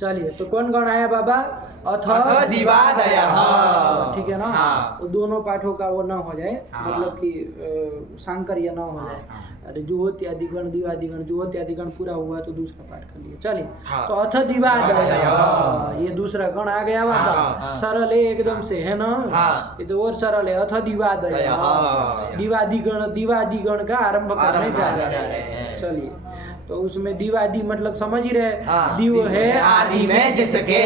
चलिए तो कौन कौन आया बाबा? अथ दिवादयः। ठीक है ना? हाँ। वो दोनों पाठों का वो ना हो जाए, हाँ। मतलब कि सांकर्य ना हो जाए। अरे जुहोत्यादिगण दिवादिगण, जुहोत्यादिगण पूरा हुआ तो दूसरा पाठ कर लिए। चलिए हाँ। तो अथ दिवादयः, दिवादयः। ये दूसरा गण आ गया बाबा। हाँ। सरल है एकदम से, है ना? हाँ। ये तो और सरल है। अथ दिवादयः, हाँ। दिवादिगण का आरंभ करने जा रहे जा हैं। रहे हैं। चलिए तो उसमें दिवादि मतलब समझ ही रहे, हाँ। दिव है आदि में जिसके।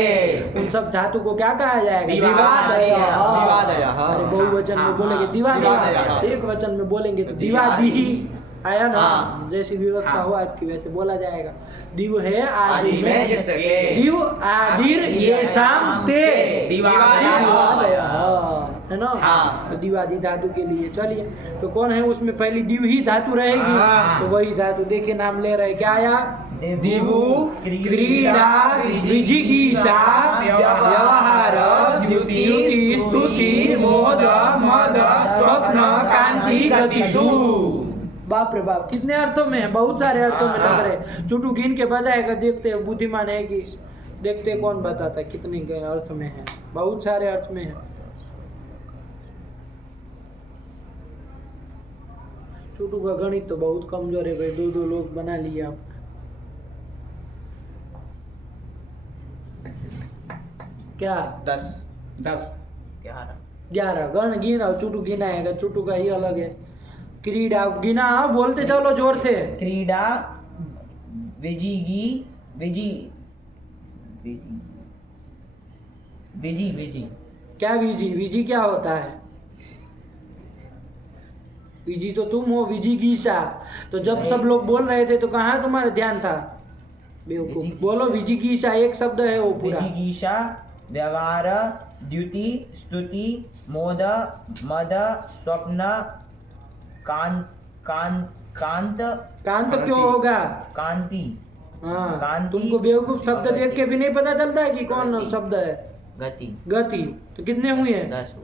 उन सब धातु को क्या कहा जाएगा? दिवादयः। दिवादयः। अरे बहुवचन में बोलेंगे दिवादयः, दिवादयः। एक वचन में बोलेंगे तो दिवादिहि। आया ना? हाँ। जैसी विवक्षा हाँ। हो आपकी वैसे बोला जाएगा। दिव है आदि आदि में जिसके। दिव आदिर ये शाम ते दिवादयः, है ना? हाँ। तो दिवादि धातु के लिए। चलिए तो कौन है उसमें? पहली दिव ही धातु रहेगी। हाँ। तो वही धातु देखिए नाम ले रहे, क्या आया? दिवु क्रीडा विजिगीषा व्यवहार द्युति स्तुति मोद मद स्वप्न कांति गतिषु। बाप रे बाप, कितने अर्थों में है? बहुत सारे अर्थों में लग रहे। चुटू गिन के बताएगा, देखते हैं बुद्धिमान है कि देखते हैं कौन बताता है कितने के अर्थ में है। बहुत सारे अर्थ में है। चुटू का गणित तो बहुत कमजोर है भाई, दो दो लोग बना लिए आप। क्या 10 11 गण गिना और चुटू गिनाएगा, चुटू का ही अलग है। क्रीडा गिना, बोलते चलो जोर से। क्रीडा विजिगी विजी विजी विजी विजी क्या विजी? विजी क्या होता है? विजी तो तुम हो, विजिगीषा। तो जब सब लोग बोल रहे थे तो कहाँ तुम्हारा ध्यान था? बेवकूफ, बोलो विजिगीषा एक शब्द है वो पूरा। विजिगीषा व्यवहार द्युति स्तुति मोद मद स्वप्न कांत कांत कांत कांत क्यों होगा? कांति हाँ, कांति। तुमको बेवकूफ शब्द देख के भी नहीं पता चलता है कि कौन शब्द है? गति गति। तो कितने हुए हैं? 10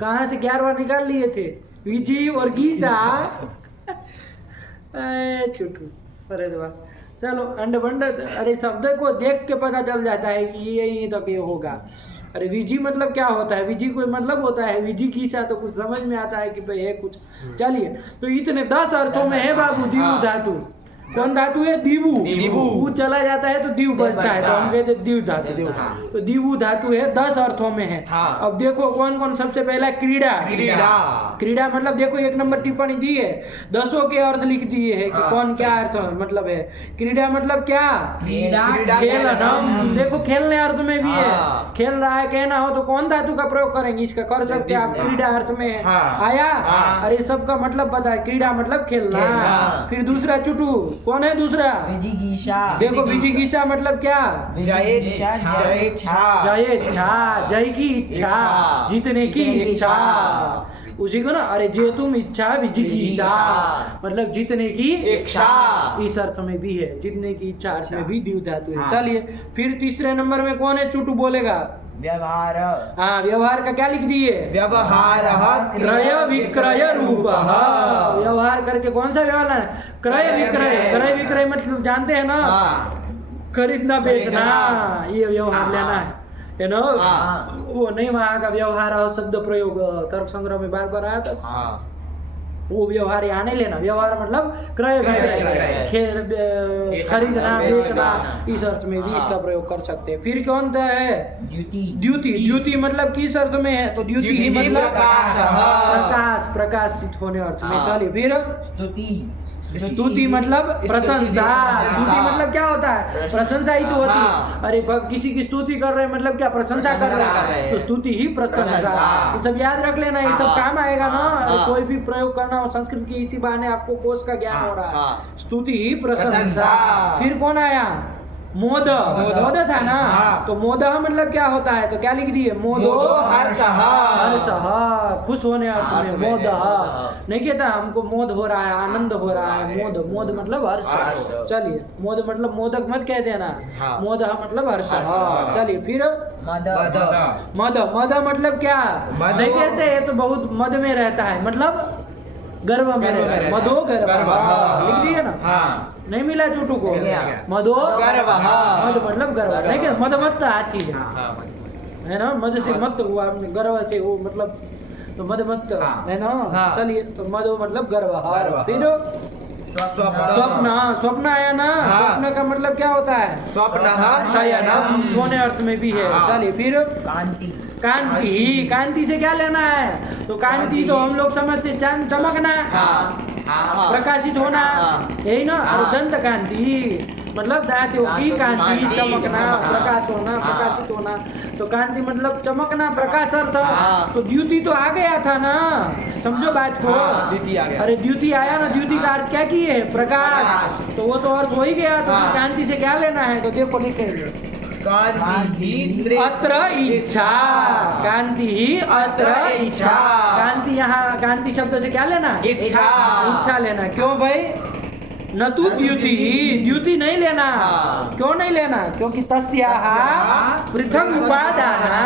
कहाँ से 11 निकाल लिए थे? विजी और गीसा। चुटू, अरे वाह। चलो अंड बंड, अरे शब्द को देख के पता चल जाता है कि यही तक ये होगा। अरे विजी मतलब क्या होता है? विजी कोई मतलब होता है? विजी गीसा तो कुछ समझ में आता है कि भाई है कुछ। चलिए तो इतने 10 अर्थों में है बाबू दिवु धातु। कौन धातु है? दिवु। दिवु। वो चला जाता है तो दिव बचता है, तो हम कहते हैं दिव धातु। हाँ। तो दिवु धातु है, 10 अर्थों में है। हाँ। अब देखो कौन कौन। सबसे पहला क्रीडा। क्रीडा मतलब देखो 1 नंबर टिप्पणी दी है, 10 के अर्थ लिख दिए है कि हाँ। कौन क्या अर्थ मतलब है। क्रीडा मतलब क्या? क्रीडा खेलनम। देखो खेलने अर्थ में भी है। हाँ। खेल रहा है कहना हो तो कौन धातु का प्रयोग करेंगे? इसका कर सकते हैं आप। क्रीडा अर्थ में है। हाँ। आया? हाँ। अरे सबका मतलब पता है। क्रीडा मतलब खेलना। खेलना। फिर दूसरा चुटू, कौन है दूसरा? विजिगीषा देखो विजिगीषा मतलब क्या? विजिगीषा जय इच्छा। जय इच्छा, जय की इच्छा, इच्छा। जीतने की जीतने की इच्छा। इच्छा। उसी को ना, अरे जे तुम इच्छा विजिगीषा मतलब जीतने की इच्छा। इस अर्थ में भी है, जीतने की इच्छा अर्थ में भी दिव धातु है। हाँ। चलिए फिर तीसरे नंबर में कौन है? चुटू बोलेगा। व्यवहार हाँ, व्यवहार का क्या लिख दिए? व्यवहारः क्रय विक्रय रूप। व्यवहार करके कौन सा व्यवहार है? क्रय विक्रय। क्रय विक्रय मतलब जानते हैं ना? हाँ। खरीदना बेचना, बेचना। ये व्यवहार हाँ। लेना है ना? हाँ। वो नहीं, वहाँ का व्यवहार और शब्द प्रयोग तर्क संग्रह में बार बार आया था। हाँ। वो व्यवहार यहाँ नहीं लेना। व्यवहार मतलब क्रय विक्रय, खरीदना बेचना, इस अर्थ में भी इसका प्रयोग कर सकते हैं। फिर कौन सा है? द्युति द्युति। द्युति मतलब किस अर्थ में है? तो द्युति ही द्युति मतलब प्रकाशः। प्रकाशित होने अर्थ में। हाँ। चलिए फिर स्तुति स्तुति मतलब प्रशंसा। स्तुति मतलब क्या होता है? प्रशंसा ही तो होती है। हाँ। अरे किसी की स्तुति कर रहे हैं मतलब क्या? प्रशंसा कर रहे हैं। तो स्तुति ही प्रशंसा। प्रशंसा। ये सब याद रख लेना, ये सब हाँ। काम आएगा ना। हाँ। कोई भी प्रयोग करना हो संस्कृत के, इसी बहाने आपको कोश का ज्ञान हो रहा है। हाँ। स्तुति ही प्रशंसा। प्रशंसा। फिर कौन आया? मोद। मोद था ना? हाँ। तो मोद मतलब क्या होता है? तो क्या लिख दिए? मोदो हर्षः। हर्षः, खुश होने अर्थ में। मोद हाँ। नहीं कहता हमको मोद हो रहा है, आनंद हो रहा है। मोद, मोद मतलब हर्ष। हर्ष। चलिए मोद मतलब मोदक मत कह देना। हाँ। मोद मतलब हर्ष। हर्ष। चलिए फिर मद मद। मद मतलब क्या? मद। नहीं कहते ये तो बहुत मद में रहता है, मतलब गर्भ में गर्भ में रहता है। रहता है। मधो गर्भ गर्भ, लिख दिए ना। हाँ। नहीं मिला छोटू को। नहीं मिला। मधो गर्भ, हाँ। मध मतलब गर्भ, गर्भ। लेकिन मध मत तो आ चीज है, हाँ, है ना। मध से मत हुआ, गर्भ से वो मतलब, तो मध मत हाँ। है ना। हाँ। चलिए, तो मधो मतलब गर्भ। गर्भ, फिर स्वप्न, स्वप्न आया ना। हाँ। स्वप्न का मतलब क्या होता है? स्वप्नः शयनम्। सोने अर्थ में भी है। हाँ। चलिए फिर कांति कांति, कांति से क्या लेना है? तो कांति कांति। तो हम लोग समझते चांद चमकना, हाँ। प्रकाशित होना, हाँ। यही ना। और हाँ। दंत कांति मतलब दांतों की कांति, कांति, चमकना, चमकना। प्रकाश होना, हाँ। प्रकाशित होना। तो कांति मतलब चमकना, प्रकाश अर्थ। हाँ। तो द्युति तो आ गया था ना, समझो बात को। हाँ, द्युति आ गया। अरे द्युति आया ना, द्युति का अर्थ क्या किए? प्रकाश। प्रकाश। तो वो तो अर्थ हो ही गया। तो हाँ। कांति से क्या लेना है? तो देखो लिखेंगे, कांतिः अत्र इच्छा, कांति ही अत्र इच्छा। कांति, यहाँ कांति शब्द से क्या लेना? इच्छा। इच्छा लेना। क्यों भाई? न तू द्युति, द्युति नहीं लेना। हाँ। क्यों नहीं लेना? क्योंकि तस्याः पृथक उपादाना,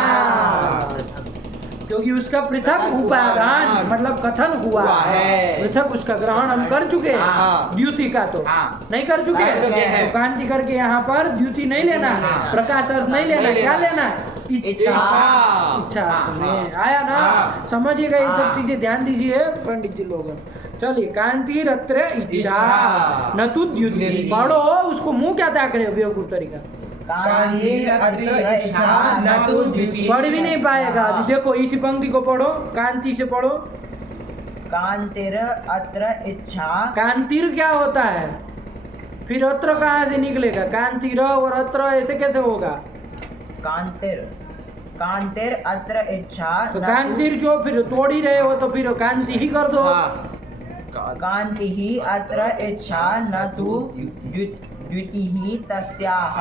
क्योंकि उसका पृथक उपादान मतलब कथन हुआ है। पृथक उसका ग्रहण हम कर चुके हैं। हाँ। द्युति का तो हाँ। नहीं कर चुके कर चुके हैं। तो कांति करके यहाँ पर द्युति नहीं लेना, हाँ। प्रकाश अर्थ नहीं लेना। नहीं क्या लेना। लेना? इच्छा। इच्छा में हाँ। आया ना। हाँ। समझिएगा, ये सब हाँ। चीजें ध्यान दीजिए पंडित जी लोग। चलिए, कांति रत्र इच्छा इच्छा। न तु द्युति। द्युति। पढ़ो, उसको मुंह क्या ताक रहे हो बेवकूफ तरीका। कांति अत्र इच्छा न तु द्युति पढ़ भी नहीं पाएगा। अभी देखो इसी पंक्ति को पढ़ो, कांति से पढ़ो। कांतिर अत्र इच्छा कांतिर क्या होता है? फिर अत्र कहाँ से निकलेगा? कांतिर और अत्र ऐसे कैसे होगा? कांतिर कांतिर अत्र इच्छा तो न कांतिर क्यों? फिर तोड़ ही रहे हो तो फिर कांति ही कर दो। कांति ही अत्र इच्छा न तु द्युति ही तस्याः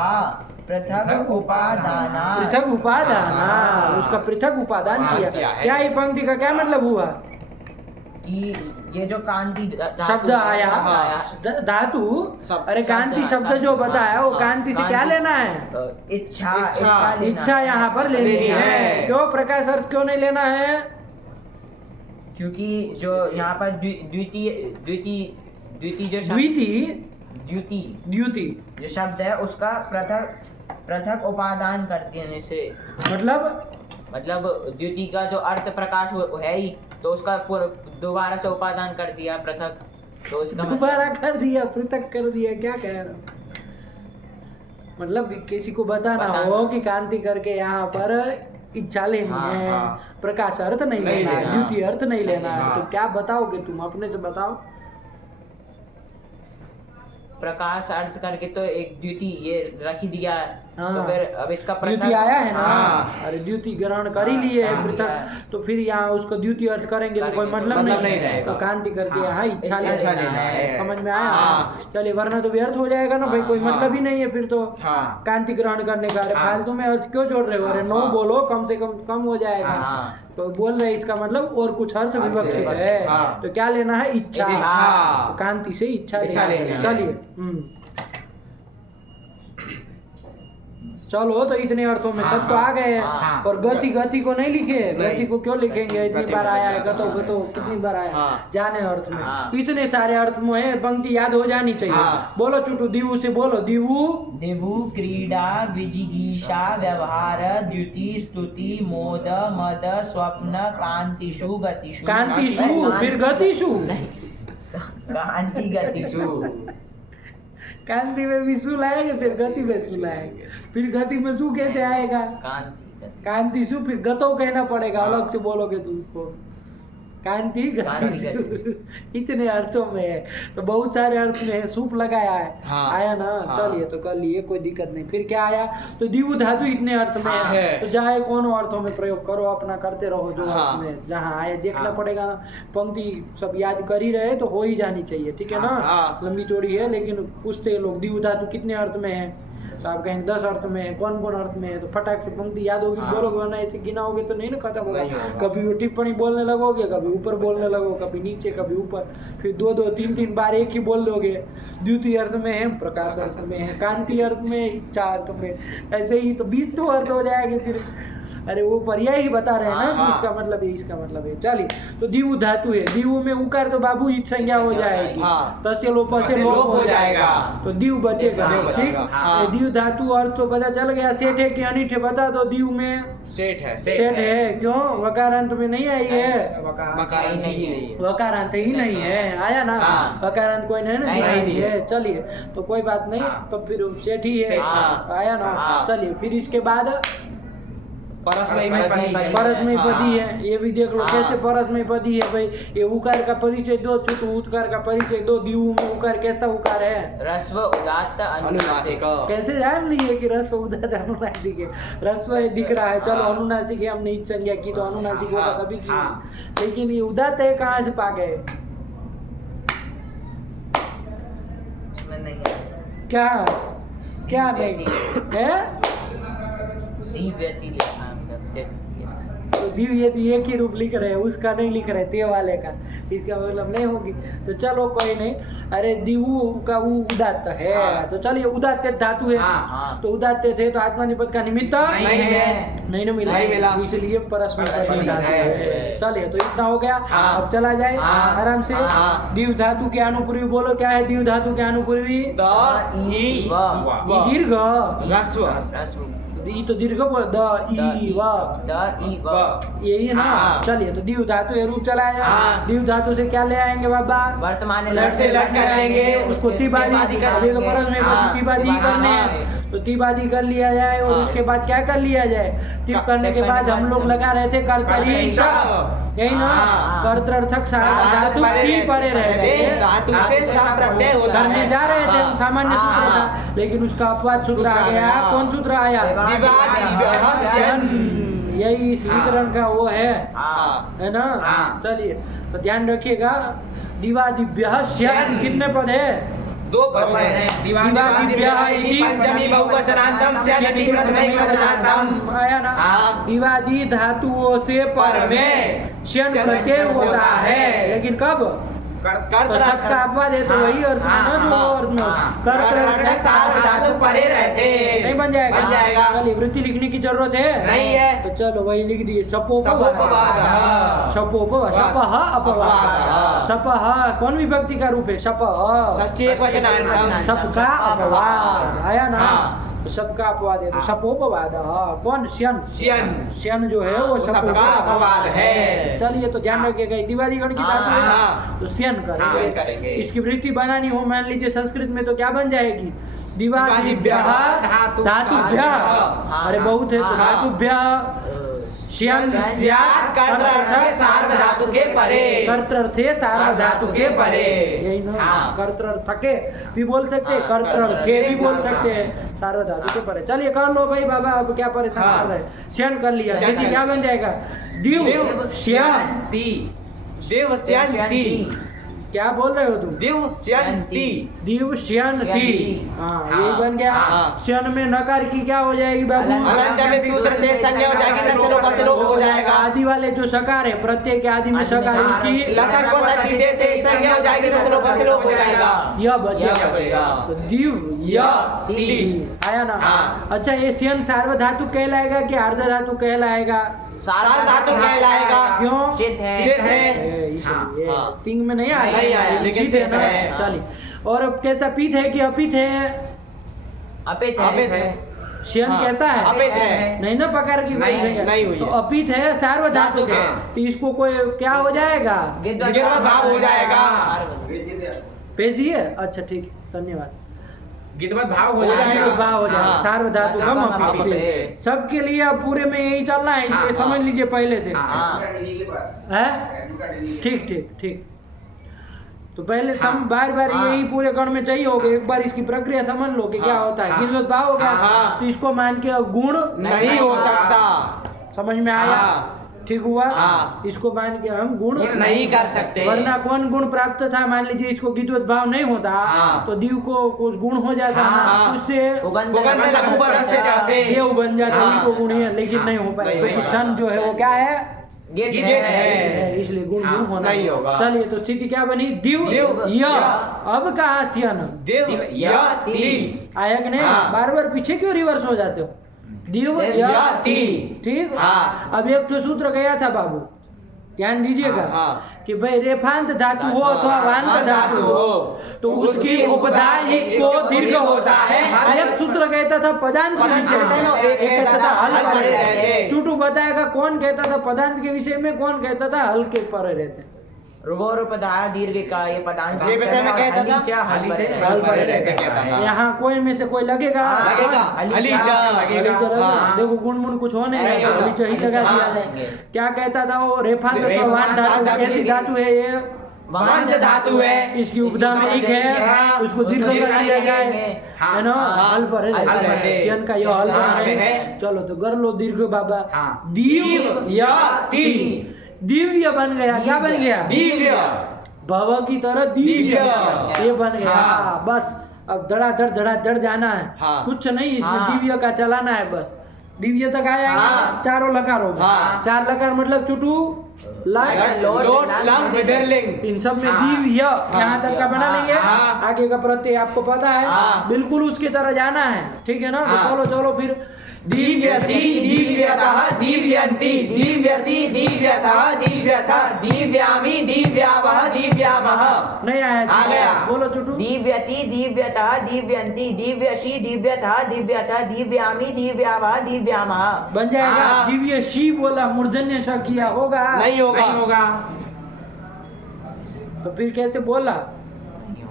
पृथक उपादाना पृथक उपादाना, उसका पृथक उपादान किया किया। है। क्या ये पंक्ति का क्या मतलब हुआ? कि ये जो कांति शब्द आया धातु, अरे कांति शब्द जो बताया वो कांति से क्या लेना है? इच्छा इच्छा। लेना इच्छा यहाँ पर लेनी लेनी है। है। क्यों? प्रकाश अर्थ क्यों नहीं लेना है? क्योंकि जो यहाँ पर द्वितीय जो शब्द द्युति जो शब्द है उसका पृथक उपादान कर देने से मतलब द्युति का जो अर्थ प्रकाश है ही, तो उसका दोबारा से उपादान कर दिया पृथक, तो उसका दोबारा कर दिया, पृथक कर दिया। क्या कह रहा हूँ? मतलब किसी को बताना हो कि कांति करके यहाँ पर इच्छा लेनी हाँ, है, हाँ। प्रकाश अर्थ नहीं नहीं लेना है, लेना। द्युति अर्थ नहीं लेना है, हाँ। तो क्या बताओगे तुम? अपने से बताओ। प्रकाश अर्थ करके तो एक द्युति ये रख ही दिया है। हाँ। तो फिर अब इसका द्युति आया है ना। हाँ। अरे द्युति ग्रहण कर ही लिए है हाँ, पृथक, हाँ। तो फिर यहाँ उसको द्युति अर्थ करेंगे तो कोई मतलब मतलब नहीं नहीं रहेगा। तो कांति कर दिया है, इच्छा इच्छा लेना है। समझ में आया? हाँ। चलिए, वरना तो व्यर्थ हो जाएगा ना भाई, कोई हाँ। मतलब ही नहीं है फिर तो हाँ। कांति ग्रहण करने का। अरे हाँ। फालतू में अर्थ क्यों जोड़ रहे हो? अरे नो हाँ। बोलो, कम से कम हो जाएगा। हाँ। तो बोल रहे इसका मतलब और कुछ अर्थ अर्थ विवक्षित विवक्षित, है। हाँ। तो क्या लेना है? इच्छा। इच्छा। तो कांति से इच्छा इच्छा लेना है। लेना है। चलिए चलो, तो इतने अर्थों में सब तो आ गए हैं। हाँ। और गति को नहीं लिखे। नहीं। गति को क्यों लिखेंगे? इतनी गति बार को आया है, हाँ। गतो कितनी बार आया है? हाँ। जाने अर्थ में हाँ। इतने सारे अर्थ में है, पंक्ति याद हो जानी चाहिए। हाँ। बोलो चुटू, दीवू से बोलो। दीवू दिवु क्रीडा विजिगीषा व्यवहार द्युति स्तुति मोद मद स्वप्न कांतिषु गतिषु कांतिषु, फिर गतिषु। कांति गतिषु कांति में भी सु लाएंगे, फिर गति में सु लाएंगे, फिर गति में सु कैसे आएगा? कांति कांति सु, फिर गतो कहना पड़ेगा, अलग से बोलोगे तुमको। कांति गति सु। इतने अर्थों में है, तो बहुत सारे अर्थ में है, सूप लगाया है। हाँ। आया ना। हाँ। चलिए, तो कर लिए, कोई दिक्कत नहीं। फिर क्या आया? तो दिवु धातु इतने अर्थ में हाँ, है, है। तो चाहे कोनो अर्थों में प्रयोग करो, अपना करते रहो जो हाँ। अर्थ में जहाँ आए। देखना हाँ। पड़ेगा ना, पंक्ति सब याद कर ही रहे तो हो ही जानी चाहिए, ठीक है ना। हाँ। लंबी चौड़ी है, लेकिन पूछते लोग दिवु धातु कितने अर्थ में है, तो आप कहेंगे 10 अर्थ में है। कौन कौन अर्थ में है? तो फटाक से पंक्ति याद होगी, हाँ। बोलोगे, वरना ऐसे गिनाओगे तो नहीं ना खत्म होगा। नहीं होगा। कभी वो टिप्पणी बोलने लगोगे, कभी ऊपर बोलने लगोगे, कभी नीचे, कभी ऊपर, फिर 2-2 3-3 बार एक ही बोल दोगे। द्वितीय अर्थ में है, प्रकाश अर्थ में है, कांति अर्थ में, इच्छा अर्थ में, ऐसे ही तो 20 तो अर्थ हो जाएंगे फिर। अरे वो पर्याय ही बता रहे हैं ना कि हाँ। इसका मतलब है, इसका मतलब है। चलिए, तो दीव धातु है, दीव में उकार तो बाबू ईट संज्ञा हो जाएगी, हाँ। तस्य लोप से लोप हो जाएगा, तो दीव बचेगा। दीव ठीक, बचेगा, हाँ। ये दीव धातु अर्थ तो पता चल गया। सेठ है कि अनिठ है बता दो। दीव में सेठ है। सेठ है, क्यों? वकारांत में नहीं आई है, मकारांत ही नहीं है। वकारांत ही नहीं है, आया ना? हाँ। वकारांत कोई नहीं ना, नहीं, दिखाई नहीं नहीं है। चलिए, तो कोई बात नहीं, हाँ। तो फिर सेठ ही है, सेठ, हाँ। आया ना? हाँ। चलिए, फिर इसके बाद परस्मयी परस्मयी पदी है, ये भी देख लो हाँ। कैसे परस्मयी पदी है भाई। ये उकार का परिचय दो, चुत उकार का परिचय दो। दीव में उकार कैसा उकार है? रस्व उदात्त अनुनासिक। कैसे जान लिए कि रस्व उदात्त अनुनासिक है? रस्व ये दिख रहा है, चलो हाँ। अनुनासिक है, हमने ईट संज्ञा की तो अनुनासिक होगा हाँ। कभी की, हाँ। लेकिन ये उदात्त है कहाँ से पा गए? उसमें नहीं है। क्या क्या नहीं है? दिव्यति लिखा है, मतलब ये सारा। तो दिव यदि एक ही रूप लिख रहे हैं, उसका नहीं लिख रहे ते वाले का, इसका मतलब नहीं होगी। तो चलो कोई नहीं, अरे दिवु का वो उदात्त है, हाँ। तो चलिए उदात्त धातु है, हाँ। तो उदात्त थे तो आत्मनिपद का निमित्त नहीं है। नहीं ना मिला, नहीं मिला। इसलिए परस्मय परस्मय पदी धातु है। है। चलिए, तो इतना हो गया। हाँ। अब चला जाए हाँ। आराम से। हाँ। दीव धातु के अनुपूर्वी बोलो, क्या है दीव धातु के अनुपूर्वी? द ई व। ई दीर्घ, रस्व रस्व ई तो दीर्घ बोल, द ई व, यही है ना? हाँ। चलिए, तो दीव धातु ये रूप चला आया। हाँ। दीव धातु से क्या ले आएंगे बाबा? वर्तमान लट से लट कर लेंगे, उसको तिबादी कर अभी तो लेंगे। परस में हाँ। तिबादी करने हैं, तो तिबादी कर लिया जाए। और हाँ। उसके बाद क्या कर लिया जाए? तिब करने के बाद हम लोग लगा रहे थे कर्तरी, यही ना? हाँ। कर्तर्थक धातु की परे रह गए, धातु से सब प्रत्यय होता करने है। जा रहे थे, हाँ। सामान्य सूत्र हाँ। था, लेकिन उसका अपवाद सूत्र आ गया। कौन सूत्र आया? यही इस विकरण का वो है ना? हाँ। चलिए, तो ध्यान रखिएगा, दिवादिभ्यः स्यान् कितने पद है? दो पद है। दिवादिभ्यः इति पंचमी बहुवचनांतम स्यादिति प्रथमे बहुवचनांतम। आया ना? हाँ। दिवादी धातुओं से पर में श्यन प्रत्यय होता है, लेकिन कब? तो सबका अपवाद है, तो वही अर्थ है ना जो अर्थ में कर्तृ सार्वधातु परे रहते। नहीं बन जाएगा? बन जाएगा। चलिए, वृत्ति लिखने की जरूरत है? नहीं है। तो चलो वही लिख दिए, शपोपवाद, शपोपवाद। शपोपवाद, शपः अपवाद, अपवाद। शपः कौन विभक्ति का रूप है? शपः, षष्ठी एकवचनांतम। सबका अपवाद, आया ना? हाँ। तो सबका अपवाद है, तो हाँ। शपोपवाद। कौन? श्यन, श्यन। श्यन जो है वो सबका अपवाद है। चलिए, तो ध्यान रखिएगा, दिवादी गण की धातु है, हाँ। तो श्यन करेंगे। करेंगे। इसकी वृत्ति बनानी हो, मान लीजिए संस्कृत में, तो क्या बन जाएगी? दिवादिभ्यः धातुभ्यः। अरे बहुत है, तो धातुभ्यः श्यन स्यात् कर्तृर्थे सार्वधातु के परे। कर्तृर्थे सार्वधातु के परे, यही ना? हाँ। कर्तृर्थके भी बोल सकते हैं, हाँ, कर्तृर्थे भी बोल कर्तृर्थे, सकते हैं, सार्वधातु के परे। चलिए कर लो भाई बाबा, अब क्या परेशान हाँ। कर रहे हैं? श्यन कर लिया, श्यन स्थिति कर क्या लिया। बन जाएगा? दिव श्यन, देवस्यांति। क्या बोल रहे हो तुम? देवस्यांति। दिव श्यन ती, हाँ यही हाँ। बन गया। हाँ। श्यन में नकार की क्या हो जाएगी बाबू? अलंत में सूत्र से संज्ञा हो जाएगी, तत्सलोप से लोप हो जाएगा। आदि वाले जो सकार है, प्रत्यय के आदि में सकार है, उसकी लसक को तद्धिते से संज्ञा हो जाएगी, तत्सलोप से लोप हो जाएगा। यह बचेगा। बचेगा। तो दिव ती। आया ना? हाँ। अच्छा, ये श्यन सार्वधातु कहलाएगा कि अर्ध धातु कहलाएगा? सार्वधातु कहलाएगा। क्यों? सिद्ध है। सिद्ध है। इसलिए हाँ। तिंग में नहीं आया, नहीं आया, लेकिन सिद्ध है सिद्ध ना? है। चलिए, और अब कैसा पीत है कि अपित है? अपित अपित है। श्यन हाँ। कैसा है? अपित है। नहीं ना पकड़ की नहीं, कोई जगह। नहीं हुई तो है। अपित है, सार्वधातु धातु है, है। तो इसको कोई क्या हो जाएगा? गिरवत भाव हो जाएगा। भेज दिए? अच्छा ठीक, धन्यवाद। गिरवत भाव हो जाएगा, भाव हो जाएगा, हाँ। सार्वधातु गम अपित से। है। सबके लिए अब पूरे में यही चलना है, हाँ, इसलिए हाँ। समझ लीजिए पहले से। हाँ। है? ठीक ठीक ठीक। तो पहले हाँ। बार बार हाँ। यही पूरे गण में चाहिए होगा, एक बार इसकी प्रक्रिया समझ लो कि क्या हाँ, होता है। हाँ। गिरवत भाव हो गया, हाँ। तो इसको मान के अब गुण नहीं हो सकता। समझ में आया? हाँ। ठीक हुआ? हाँ। इसको मान के हम गुण गुण नहीं कर सकते। वरना कौन गुण प्राप्त था? मान लीजिए इसको गिद्वत भाव नहीं होता, हाँ। तो दीव को कुछ गुण हो जाता, हाँ। उससे उगंध लघु पदस्य जैसे। देव बन जाता, हाँ। उसी को गुण है, लेकिन हाँ। नहीं हो पाएगा, नहीं क्योंकि हो सन जो है वो क्या है? गिद्ध है, है। इसलिए गुण हाँ, गुण होना नहीं होगा। चलिए, तो स्थिति क्या बनी? दिव दिव, य। य। अब कहा श्यन देव यति। आया कि नहीं? हाँ। बार बार पीछे क्यों रिवर्स हो जाते हो? दिव्यति। ठीक। हाँ। अब एक तो सूत्र गया था बाबू, ध्यान दीजिएगा कि भाई रेफांत धातु हो अथवा वांत धातु हो तो उसकी उपधा को दीर्घ होता है। एक सूत्र कहता था पदांत के विषय में, एक कहता था हल परे रहते। चूटू बताएगा कौन कहता था पदांत के विषय में, कौन कहता था हल के परे रहते। रुवोरुपधा दीर्घ का ये पदांत ये विषय में कहता था हल परे रहते कहता था। यहाँ कोई में से कोई लगेगा? लगेगा हलीचा लगेगा। देखो गुणमुन कुछ होने नहीं, हलीचा ही लगा दिया। क्या कहता था वो? रेफांत अथवा वांत धातु कैसी धातु है? ये वांत धातु है। इसकी उपधा में एक है, उसको दीर्घ कर दिया जाए, है ना? हल पर है, सियन का ये हल पर है। चलो तो कर लो दीर्घ बाबा। दिव्यति, दिव्य बन गया। क्या बन गया? दिव्य। भव की तरह दिव्य, ये बन गया। बस अब धड़ाधड़ जाना है, कुछ नहीं इसमें, दिव्य का चलाना है बस। दिव्य तक आया चारों लकारों में। 4 लकार मतलब चुटू लट लोट लम विदर्लिंग, इन सब में दिव्य यहाँ तक का बना लेंगे। आगे का प्रत्यय आपको पता है, बिल्कुल उसकी तरह जाना है। ठीक है ना? तो चलो फिर दिव्यति, दिव्यतः, दिव्यन्ति, दिव्यसि, दिव्यतः, दिव्यथा, दिव्यामि, दिव्यावः, दिव्यामः। नहीं आया? आ गया। बोलो चुटू। दिव्यति, दिव्यतः, दिव्यन्ति, दिव्यसि, दिव्यथा, दिव्यथा, दिव्यामि, दिव्यावः, दिव्यामः। बन जाएगा। दिव्य शी बोला, मूर्धन्य श किया, होगा? नहीं होगा। तो फिर कैसे बोला?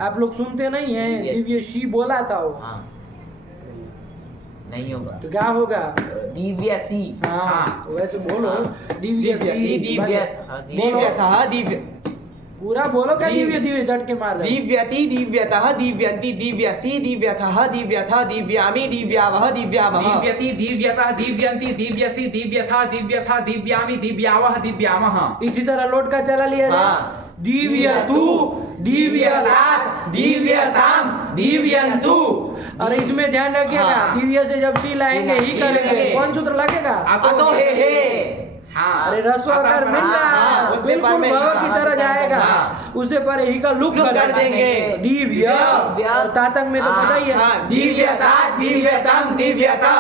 आप लोग सुनते नहीं है? दिव्य शी बोला था वो। नहीं होगा तो क्या होगा? दिव्यसि। हाँ तो वैसे बोलो दिव्यसि, दिव्यतः, दिव्य पूरा बोलो। क्या दिव्य दिव्य झटके मार रहे? दिव्यति, दिव्यतः, दिव्यन्ति, दिव्यसि, दिव्यथः, दिव्यथा, दिव्यामि, दिव्यावः, दिव्यामः। दिव्यति, दिव्यतः, दिव्यन्ति, दिव्यसि, दिव्यथा, दिव्यथा, दिव्यामि, दिव्यावः, दिव्यामः। इसी तरह लोट का चला लिया जाए। दिव्यतु, दिव्यतात, दिव्यताम, दिव्यन्तु। और इसमें ध्यान रखिएगा, दिव्य से जब सी लाएंगे ही करेंगे, कौन सूत्र लगेगा? अतो हे। अरे रस्व अगर मिल रहा है बिल्कुल भव की तरह जाएगा, उससे पर ही का लुक कर देंगे। दिव्य और तातंग में तो पता ही है, दिव्यता, दिव्यतम, दिव्यता,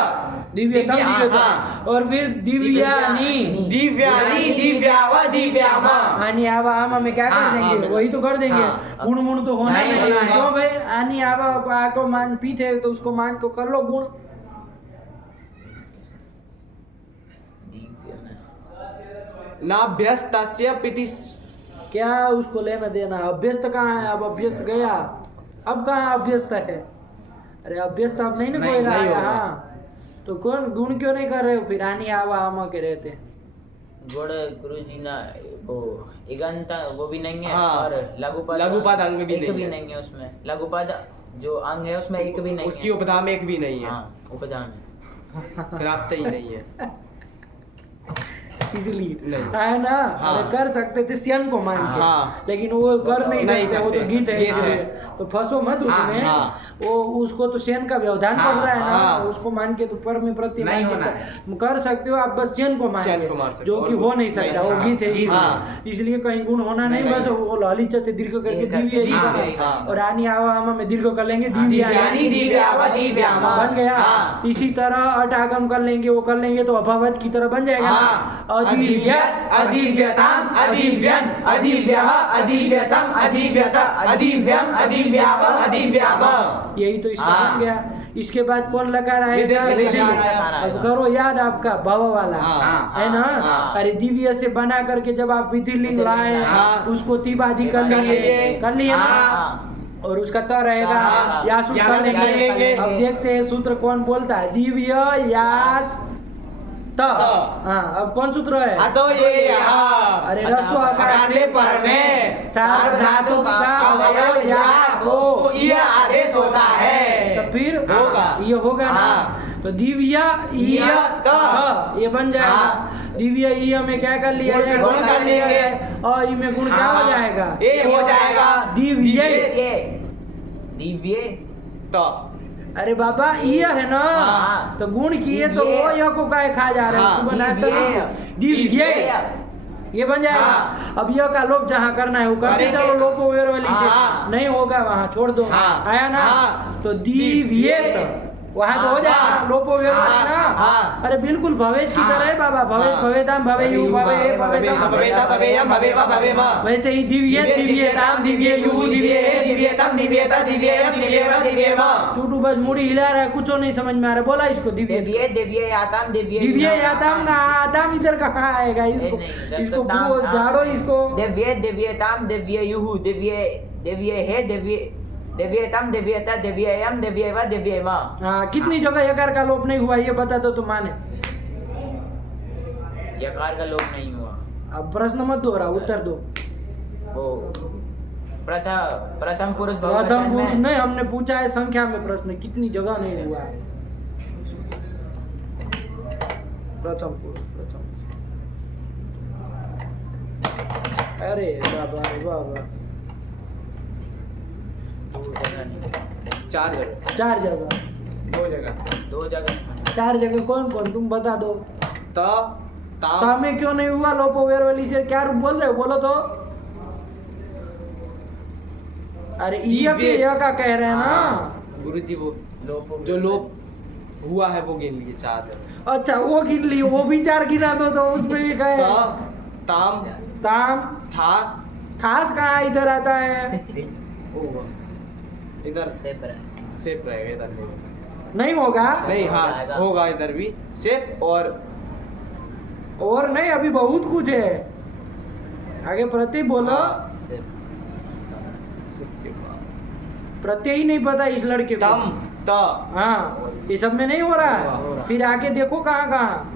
दिव्यतम, दिव्यता। और फिर दिव्यानी, दिव्यानी, दिव्यावः, दिव्यामः। आनी आवा आमा में क्या कर देंगे? वही तो कर देंगे। गुण मुण तो होना नहीं। क्यों भाई? आनी आवा को आको मान पीछे तो उसको मान को कर लो गुण। नाभ्यस्तस्य पिति। क्या उसको लेना देना? अभ्यस्त कहाँ है? अब अभ्यस्त गया, अब कहाँ अभ्यस्त है? अरे अभ्यस्त अब नहीं ना कोई रहा है। हाँ तो कौन गुण क्यों नहीं कर रहे हो फिर? आनी आवा आमा के रहते गुण गुरुजी ना वो इगंत वो भी नहीं है। हाँ। और लघुपद अंग भी नहीं है उसमें। लघुपद जो अंग है उसमें एक भी नहीं है। उसकी उपधा में एक भी नहीं है। उपधा में प्राप्त ही नहीं है। इसलिए है ना। अरे कर सकते थे सियन को मान के, लेकिन वो कर नहीं सकते, वो तो गीत है। तो फंसो मत उसमें। वो उसको तो सेन का व्यवधान पड़ रहा है ना, उसको मान के तो पर में प्रति नहीं होना है। कर सकते हो आप बस सेन को मान के, जो कि हो नहीं सकता, वो गीत है। इसलिए कहीं गुण होना नहीं, बस वो ललित से दीर्घ करके दिव्य ही बना, और आनी आवा आमा में दीर्घ कर लेंगे, दिव्यानी, दिव्यावा, दिव्यामा बन गया। इसी तरह अट आगम कर लेंगे, वो कर लेंगे तो अभावत की तरह बन जाएगा। अधिव्यत, अधिव्यताम, अधिव्यन, अधिव्यः, अधिव्यतम, अधिव्यत, अधिव्यम, अधिव्याव, अधिव्याम। यही तो इसका बन गया। इसके बाद कौन लकार आएगा? अब करो याद आपका भव वाला है ना। अरे दिव्य से बना करके जब आप विधिलिंग लाए, उसको तिबाधी कर लिए ना, और उसका त रहेगा या सूत्र लेंगे। अब देखते हैं सूत्र कौन बोलता है। दिव्य यास त। हाँ अब कौन सूत्र है? अतो ये यहाँ। अरे रस्व आकार से पढ़ने सार्वधातु धातु का अवयव यास हो, ये आदेश होता है। तो फिर होगा, ये होगा ना। तो दिव्य ये बन जाएगा। दिव्य ईय में क्या कर लिया जाएगा? गुण कर लेंगे। और ई में गुण क्या हो जाएगा? ए हो जाएगा। दिव्य तो अरे बाबा ये है ना, तो गुण किए तो वो य को काय खा जा रहे हैं। दिव्य ये बन जाएगा। अब यह का लोप जहाँ करना है वो करते चलो, लोपो वेर वाली से नहीं होगा वहाँ छोड़ दो। आया ना। तो दिव्येत वहाँ तो हो जाएगा लोपो व्यवहार ना। हाँ। अरे बिल्कुल भवेश की तरह है बाबा, भवेश भवेताम भवेयु भवे भवेताम भवेता भवेयम भवेव भवेम। वैसे ही दिव्य दिव्यताम दिव्य यु दिव्य हे दिव्यतम दिव्यता दिव्येयम दिव्येव दिव्येम। टूटू बस मुड़ी हिला रहा है, कुछ नहीं समझ में आ रहा है। बोला इसको दिव्य दिव्य दिव्य याताम दिव्य दिव्य याताम का आताम इधर कहाँ आएगा? इसको नहीं, इसको ताम, वो झाड़ो इसको। दिव्य दिव्यताम दिव्य युहु दिव्य दिव्य हे दिव्य दिव्यतम दिव्यता दिव्ययम दिव्येव दिव्येम। हाँ, कितनी जगह यकार का लोप नहीं हुआ ये बता दो तो माने। यकार का लोप नहीं हुआ। अब प्रश्न मत दोहरा, उत्तर दो। वो प्रथम पुरुष प्रथम बहुवचन पुरुष में नहीं, हमने पूछा है संख्या में प्रश्न, कितनी जगह नहीं हुआ है। प्रथम पुरुष प्रथम। अरे बाबा रे बाबा, दो जगह नहीं, चार जगह। चार जगह। दो जगह। चार जगह कौन कौन तुम बता दो। त ताम ता में क्यों नहीं हुआ लोपो वेरवली से? क्या रूप बोल रहे हो, बोलो तो। अरे ये के य का कह रहे हैं ना। गुरुजी वो जो लोप हुआ है वो गिन लिए चार जगह। अच्छा वो गिन ली, वो भी चार गिना दो तो उसमें भी कहे त ताम ताम थास खास कहाँ इधर आता है? इधर सेप रहा। सेप रहेगा, इधर नहीं होगा। नहीं। हो हाँ जाएगा। होगा इधर भी सेप और नहीं, अभी बहुत कुछ है आगे। प्रत्यय बोलो। हाँ, सेप सेप के बाद प्रत्यय ही नहीं पता इस लड़के को। तम त हाँ, ये सब में नहीं हो रहा हो रहा। है। फिर आगे देखो कहाँ कहाँ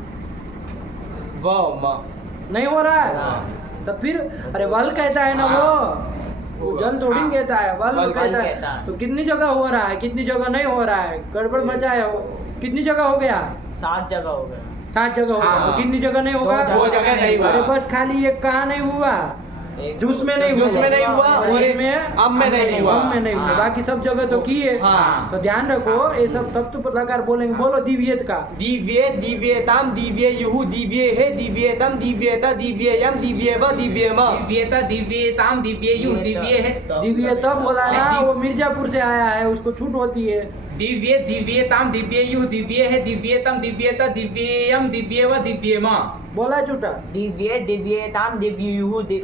व म नहीं हो रहा है। हाँ। तो फिर अरे वल कहता है ना वो जल थोड़ी न कहता है, वल वल कहता कहता है। है। तो कितनी जगह हो रहा है, कितनी जगह नहीं हो रहा है, गड़बड़ मचा है। कितनी जगह हो गया? 7 जगह हो गया। 7 जगह हो गया। हाँ। तो कितनी जगह नहीं होगा? दो जगह नहीं हुआ। अरे बस खाली एक कहाँ नहीं हुआ, एक जूस में नहीं जूस हुआ, में नहीं हुआ और और इसमें अम में नहीं हुआ। अम में नहीं हुआ। हाँ। बाकी सब जगह तो किए। हाँ। तो ध्यान रखो ये सब तब तो प्रकार बोलेंगे। बोलो दिव्यत का। दिव्ये दिव्यताम दिव्य युहु दिव्ये हे दिव्यतम दिव्यता दिव्ययम दिव्येव दिव्येम। दिव्यता दिव्यताम दिव्य यु दिव्य है। दिव्य तब बोला ना, वो मिर्जापुर से आया है, उसको छूट होती है। दिव्य दिव्यताम दिव्य यु दिव्य है दिव्यतम दिव्यता दिव्ययम दिव्येव दिव्येम। बोला झूठा। दिव्य दिव्यताम दिव्य युहु नहीं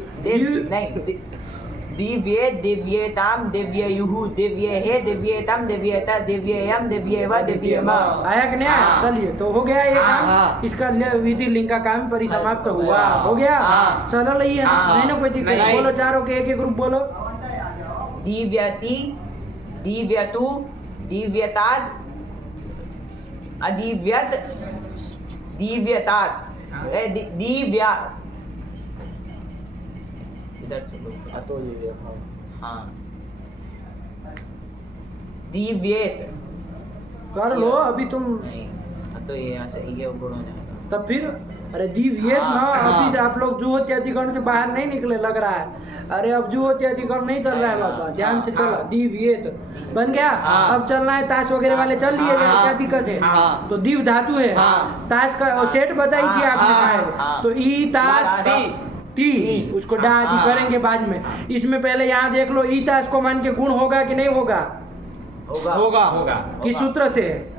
दिव्य दिव्यताम दिव्य युहु दिव्य हे दिव्यतम दिव्यता दिव्ययम दिव्येव दिव्येम। आया कि नहीं आया? हाँ। चलिए तो हो गया ये काम। हाँ। इसका विधि लिंग का काम परिसमाप्त हुआ। हाँ। हो गया। हाँ। चलो ही है। हाँ। नहीं ना कोई दिक्कत। नहीं। बोलो चारों के एक एक ग्रुप बोलो। दिव्यति दिव्यतु दिव्यतात अदिव्यत दिव्यतात दिव्या इधर चलो। तो ये हाँ दिव्येत कर लो अभी तुम। नहीं तो ये यहाँ से ये गुण हो जाएगा। तब फिर अरे दिव्यत ना, हाँ। अभी आप लोग जुहोत अधिकरण से बाहर नहीं निकले लग रहा है। अरे अब जुहोत अधिकरण नहीं चल रहा है बाबा, ध्यान से चला। दिव्यत बन गया। हाँ। अब चलना है ताश वगैरह वाले चल लिए गए, हाँ। क्या दिक्कत है? हाँ। तो दिव धातु है। हाँ। ताश का और सेट बताई थी आपने हाँ। शायद। हाँ। तो ई ताश ताश, ती ती। उसको डा आदि हाँ। करेंगे बाद में। इसमें पहले यहाँ देख लो, ई ताश को मान के गुण होगा कि नहीं होगा? होगा होगा होगा। किस सूत्र से?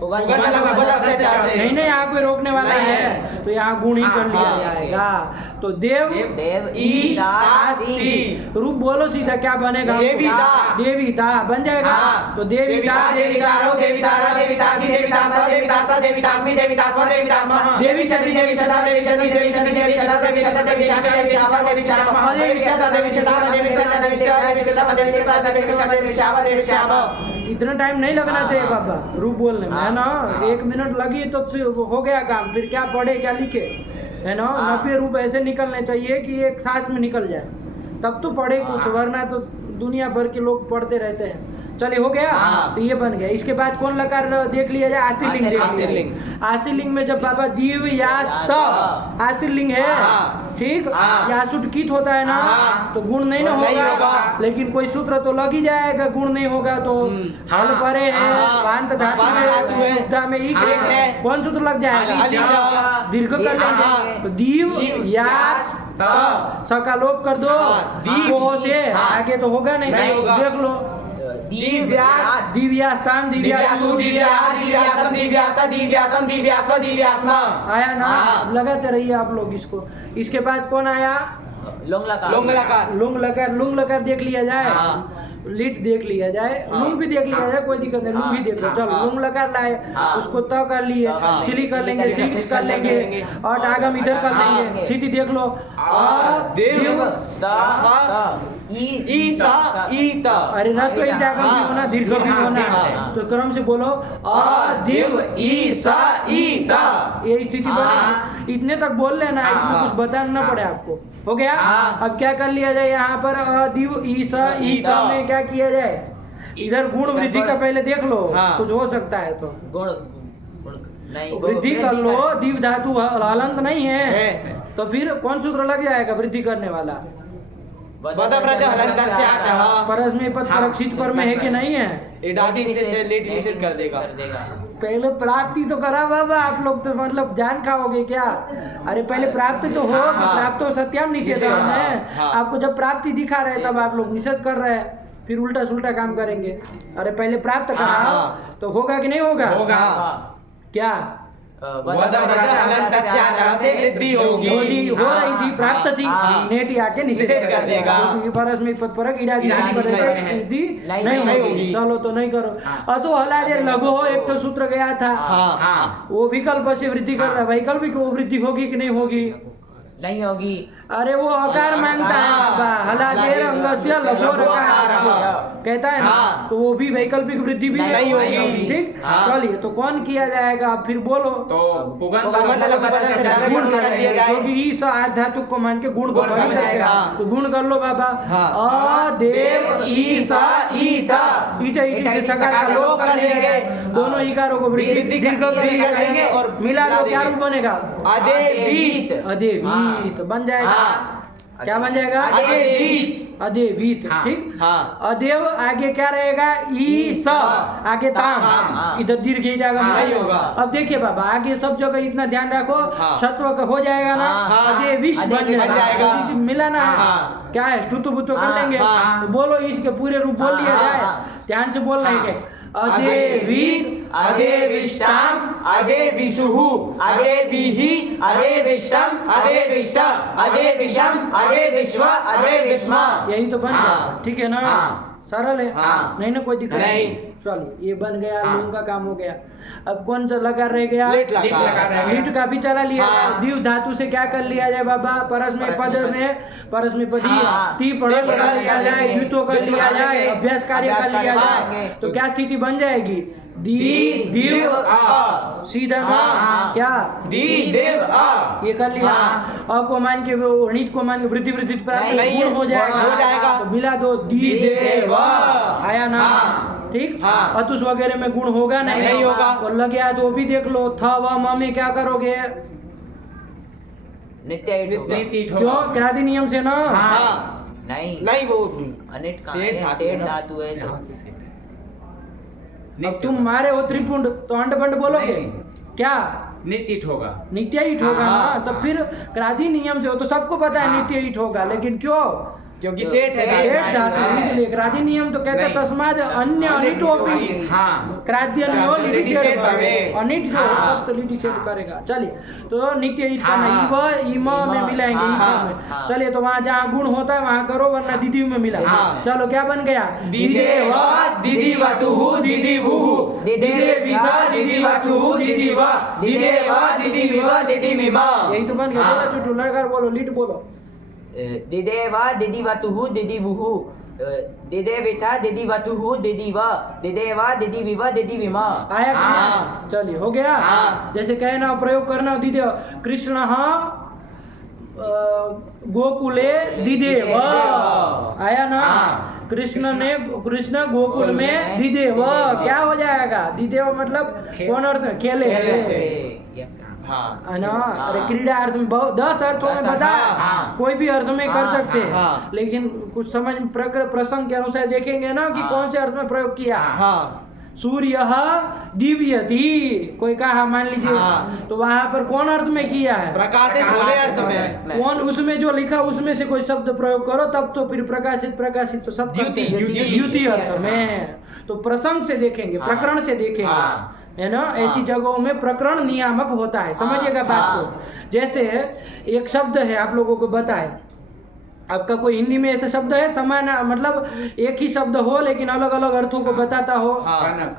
होगा होगा ना, लगा 50 से 4 से। नहीं नहीं, यहाँ कोई रोकने वाला नहीं है है। तो यहाँ गुण ही हाँ, कर लिया हाँ, जाएगा। तो देव देव ई तास, ती। रूप बोलो सीधा, क्या बनेगा? देविता। देविता बन जाएगा। हाँ। तो देविता देवितारो देवितारा देवितासी देवितासा देवितासा देवितास्मि देवितास्मा देवितास्मा देवी शक्ति देवी सदा देवी शक्ति देवी शक्ति देवी सदा देवी सदा देवी शामा देवी शामा देवी शामा देवी सदा देवी शामा देवी सदा देवी शामा देवी सदा देवी सदा देवी शामा देवी शामा देवी शामा। इतना टाइम नहीं लगना चाहिए बाबा रूप बोलने में, है ना? 1 मिनट लगी तो फिर हो गया काम। फिर क्या पढ़े क्या लिखे, है ना? 90 रूप ऐसे निकलने चाहिए कि एक सांस में निकल जाए, तब तो पढ़े कुछ, वरना तो दुनिया भर के लोग पढ़ते रहते हैं। चलिए हो गया। हाँ। तो ये बन गया। इसके बाद कौन लकार देख लिया जाए? आशीर लिंग देख लिया आशीर्लिंग। जाए। आशीर्लिंग में जब बाबा दीव या आशीर्लिंग है, हाँ। ठीक, हाँ। या सुटकित होता है ना, हाँ। तो गुण नहीं ना नहीं होगा। होगा। लेकिन कोई सूत्र तो लग ही जाएगा, गुण नहीं होगा तो। हल परे है, हाँ। वांत धातु वांत धातु है, है, उपधा में एक हाँ। है, कौन सूत्र लग जाएगा? अलीचा। दीर्घ कर लेंगे। हाँ। तो दीव यास स का लोप कर दो। हाँ। दीव। वो से हाँ। आगे तो होगा नहीं, नहीं होगा। देख लो। दिव्यास्ताम दिव्यासु दिव्याः दिव्यासम दिव्यास्ता दिव्यासम दिव्यास्व दिव्यास्म। आया ना, हाँ। लगाते रहिए आप लोग इसको। इसके बाद कौन आया? लोंग लकार। लुंग लकार देख लिया जाए, हाँ। लिट देख लिया जाए, हाँ। लुंग भी देख लिया जाए, कोई दिक्कत नहीं, लुंग भी देख लो। चलो हाँ। लुंग लकार लाए, हाँ। उसको त कर लिए, हाँ। चिली कर लेंगे, सिक्स कर लेंगे, और आगम इधर कर हाँ। लेंगे। स्थिति देख लो। देव ईत। अरे रस्व इंटागम भी होना, दीर्घ भी हाँ, होना, हाँ। तो क्रम से बोलो देव ईत। ये स्थिति हाँ। बनी। इतने तक बोल लेना, हाँ। इसमें कुछ बताना ना पड़े आपको। हो गया? हाँ। अब क्या कर लिया जाए यहाँ पर? दिव ईसा ईता में क्या किया जाए? इधर गुण वृद्धि का पहले देख लो, हाँ। कुछ हो सकता है तो गुण नहीं, वृद्धि कर लो। दिव धातु हलंत नहीं है, है। तो फिर कौन सूत्र लग जाएगा वृद्धि करने वाला? वदव्रज हलन्तस्य आचः। परस्मै पद परक्षित पर में है कि नहीं है? इडादी से लेट निषेध कर देगा। पहले प्राप्ति तो करा बाबा, आप लोग तो मतलब जान खाओगे क्या? अरे पहले प्राप्ति तो हो, हाँ। प्राप्त हो सत्याम निषेध है। हाँ। आपको जब प्राप्ति दिखा रहे तब आप लोग निषेध कर रहे हैं, फिर उल्टा सुल्टा काम करेंगे। अरे पहले प्राप्त करा हाँ। तो होगा कि नहीं होगा? होगा। क्या वदव्रज हलन्तस्य आचः से वृद्धि होगी। हो रही थी, प्राप्त थी, हाँ। नेटी आके निषेध निषेध कर देगा। क्योंकि परस्मै पद परक इडादी इडादी से से वृद्धि नहीं नहीं होगी। होगी। चलो तो नहीं करो। हाँ। अतो हलादे लघु हो, एक तो सूत्र गया था, हाँ। वो विकल्प से वृद्धि कर रहा है। वैकल्पिक वो वृद्धि होगी कि नहीं होगी? नहीं होगी। अरे वो आकार मांगता है बाबा, हलादेर अंगस्य लघोरकार कहता है ना, हाँ। तो वो भी वैकल्पिक वृद्धि भी नहीं होगी। ठीक। हाँ। चलिए तो कौन किया जाएगा? आप फिर बोलो। तो पुगंत पुगंत लघु पद से ज्यादा गुण गुण कर लिया जाए। क्योंकि इस धातु को मान के गुण को गुण कर कर सकते जाएगा। हैं, तो गुण कर लो बाबा। हाँ। देव ईसा ईता। ईटा ईटी से सकार का लोप कर लेंगे, दोनों इकारों को वृद्धि दीर्घ कर देंगे और मिला दो, क्या रूप बनेगा? अदेवीत। अदेवीत बन जाएगा। हाँ। क्या बन जाएगा? अदेवीत। अदेवीत। हाँ। ठीक। हाँ। अदेव आगे क्या रहेगा? ईस आगे ताम, ताम। इधर दीर्घ ईटागम हाँ, नहीं होगा। अब देखिए बाबा, आगे सब जगह इतना ध्यान रखो, हाँ। सत्व का हो जाएगा ना, हाँ। अदेविश बन अदेविश बन जाएगा। जाएगा। इसी से मिला ना, हाँ। क्या है? स्तुतो बुतो कर हाँ, लेंगे। हाँ। तो बोलो इसके पूरे रूप बोल लिया हाँ, जाए, हाँ। ध्यान से बोलना है हाँ। कि अदेवीत, अदेविष्टाम, अदेविषुः, अदेविहि, अदेविष्टम, अदेविष्ट, अदेविषम, अदेविश्व, अदेविष्म। यही तो बन गया। हाँ। ठीक है ना? हाँ। सरल है। हाँ। नहीं ना कोई दिक्कत नहीं। चलिए ये बन गया, हाँ। लूंग का काम हो गया। अब कौन सा लगा रह गया? लेट लेट लगा लगा। रह गया। लीट का भी चला लिया। हाँ। दीव धातु से क्या कर लिया जाए बाबा? परस्मै पद में परस्मै पदी हाँ। ती पढ़ ती कर लिया जाए, द्वितो कर द्वितो लिया कर जाए, लेंगे। अभ्यास कार्य कर लिया हाँ। जाए, तो क्या स्थिति बन जाएगी? दी दी दिव आ। सीधा ना, हाँ। क्या दी देव आ। ये कर लिया। हाँ। अ को मान के वो णित को मान के वृद्धि वृद्धि प्राप्त नहीं, गुण हो जाएगा। हो जाएगा। तो मिला दो दी दी देव देव। आया ना? हाँ। ठीक। हाँ। अतुष वगैरह में गुण होगा नहीं? नहीं होगा। और लग गया तो वो भी देख लो। थ व म में क्या करोगे? नित्य ईट होगा। नीति क्यों? क्रादि नियम से ना। हाँ। नहीं नहीं वो अनिट का सेठ धातु सेठ है ना। धातु है तो अब तुम मारे हो त्रिपुंड तो अंड बंड बोलोगे? नहीं। क्या? नित्य होगा। नित्य ईट होगा हाँ। ना? तो फिर क्रादि नियम से हो तो सबको पता है हाँ। नित्य ईट होगा, लेकिन क्यों? क्योंकि सेठ है। सेठ धातु इसलिए क्रादि नियम तो कहते हैं नहीं। तस्माद अन्य अनिटोपि हाँ। क्राद्य नियो लिटिसेट लिटिसेट भवे। भवे। अनिट जो हाँ। होगा तो लिटिसेट करेगा। चलिए तो नित्य ईट का हाँ। नहीं, इव में मिलाएंगे, हाँ। इव में। हाँ। चलिए तो वहाँ जहाँ गुण होता है वहाँ करो, वरना दीदी में मिला। हाँ। चलो क्या बन गया? दिदेव दिदिवतुः दिदिवुः दिदेविता दिदिवतुः दिदिव दिदेव दिदिविव दिदिविम। यही तो बन गया। हाँ। बोलो चुटू लड़कर बोलो, लीट बोलो। दिदेवा दिदिवतुः दिदिवुः दिदेविता दिदिवतुः दिदिव दिदेवा दिदिविव दिदिविम। आया कि हाँ। नहीं? चलिए हो गया। हाँ। जैसे कहना प्रयोग करना दीदे कृष्ण गोकुले दिदेव आया ना? हाँ। कृष्ण गोकुल में दिदेव क्या हो जाएगा? दिदेव मतलब कौन अर्थ है? खेले। हाँ। है ना? अरे क्रीड़ा अर्थ में बहुत 10 अर्थों में 10 बता, हाँ। कोई भी अर्थ में कर हाँ, सकते हैं, हाँ। लेकिन कुछ समझ प्रसंग के अनुसार देखेंगे ना कि हाँ। कौन से अर्थ में प्रयोग किया। हाँ। सूर्यः दीव्यति, कोई कहा मान लीजिए, हाँ। तो वहां पर कौन अर्थ में किया है? प्रकाशित होने अर्थ में। कौन उसमें जो लिखा उसमें से कोई शब्द प्रयोग करो तब तो फिर प्रकाशित प्रकाशित तो सब करते हैं। द्युति अर्थ में। तो प्रसंग से देखेंगे, हाँ। प्रकरण से देखेंगे, हाँ। है ना? ऐसी जगहों में प्रकरण नियामक होता है, समझिएगा बात को। जैसे एक शब्द है, आप लोगों को बताए, आपका कोई हिंदी में ऐसा शब्द है समान, मतलब एक ही शब्द हो लेकिन अलग अलग अर्थों को बताता हो? कनक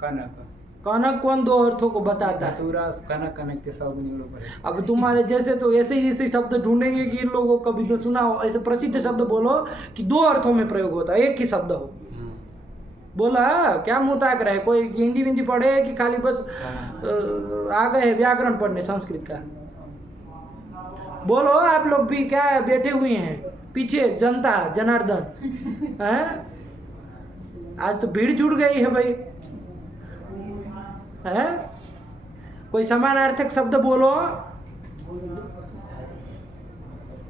कनक कनक कौन दो अर्थों को बताता है? तुरा कनक कनक के शब्द निकलो पड़े। अब तुम्हारे जैसे तो ऐसे ही ऐसे शब्द ढूंढेंगे कि इन लोगों को कभी तो सुना हो। ऐसे प्रसिद्ध शब्द बोलो कि दो अर्थों में प्रयोग होता है, एक ही शब्द हो। बोला क्या मुंह ताक रहा है? कोई हिंदी विंदी पढ़े कि खाली बस आ गए व्याकरण पढ़ने संस्कृत का? बोलो आप लोग भी, क्या बैठे हुए हैं पीछे जनता जनार्दन हैं? आज तो भीड़ जुड़ गई है भाई, हैं? कोई समानार्थक शब्द बोलो,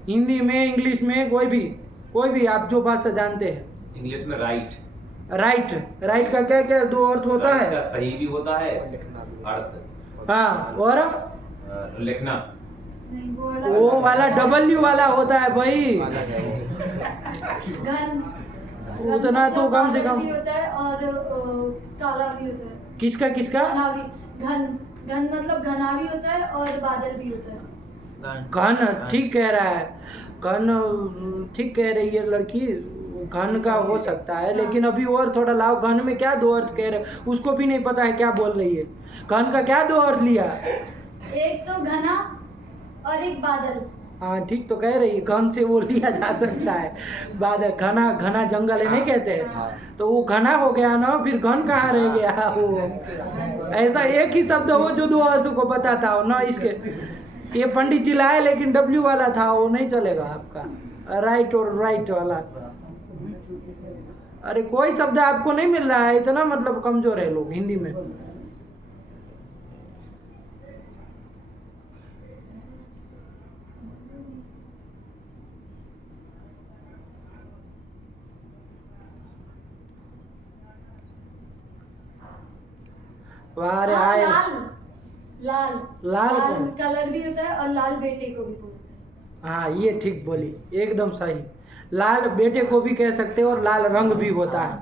हिंदी में, इंग्लिश में, कोई भी आप जो भाषा जानते हैं। इंग्लिश में राइट, राइट का क्या क्या दो अर्थ होता राइट है? का सही भी होता है अर्थ, हाँ, और लिखना, वो वाला डब्ल्यू वाला होता है भाई। घन उतना तो कम से कम भी होता है और काला भी होता है। किसका घना भी, घन मतलब घना भी होता है और बादल भी होता है। घन, ठीक कह रहा है, घन ठीक कह रही है लड़की, घन का हो सकता है, लेकिन अभी और थोड़ा लाओ। घन में क्या दो अर्थ कह रहे, उसको भी नहीं पता है क्या बोल रही है। घन का क्या दो अर्थ लिया? एक तो घना और एक बादल। हाँ ठीक तो कह रही, घन से वो लिया जा सकता है बादल। घना जंगल है नहीं कहते, तो वो घना हो गया ना, फिर घन कहाँ रह गया वो? ऐसा एक ही शब्द हो जो दो अर्थों को बताता हो ना। इसके ये पंडित जी लाए लेकिन डब्ल्यू वाला था, वो नहीं चलेगा आपका, राइट और राइट वाला। अरे कोई शब्द आपको नहीं मिल रहा है, इतना मतलब कमजोर है लोग हिंदी में। वारे हाँ, आए लाल लाल कौन? कलर भी होता है और लाल बेटे को भी बोलते हैं। हाँ ये ठीक बोली, एकदम सही। लाल बेटे को भी कह सकते हो और लाल रंग भी होता है,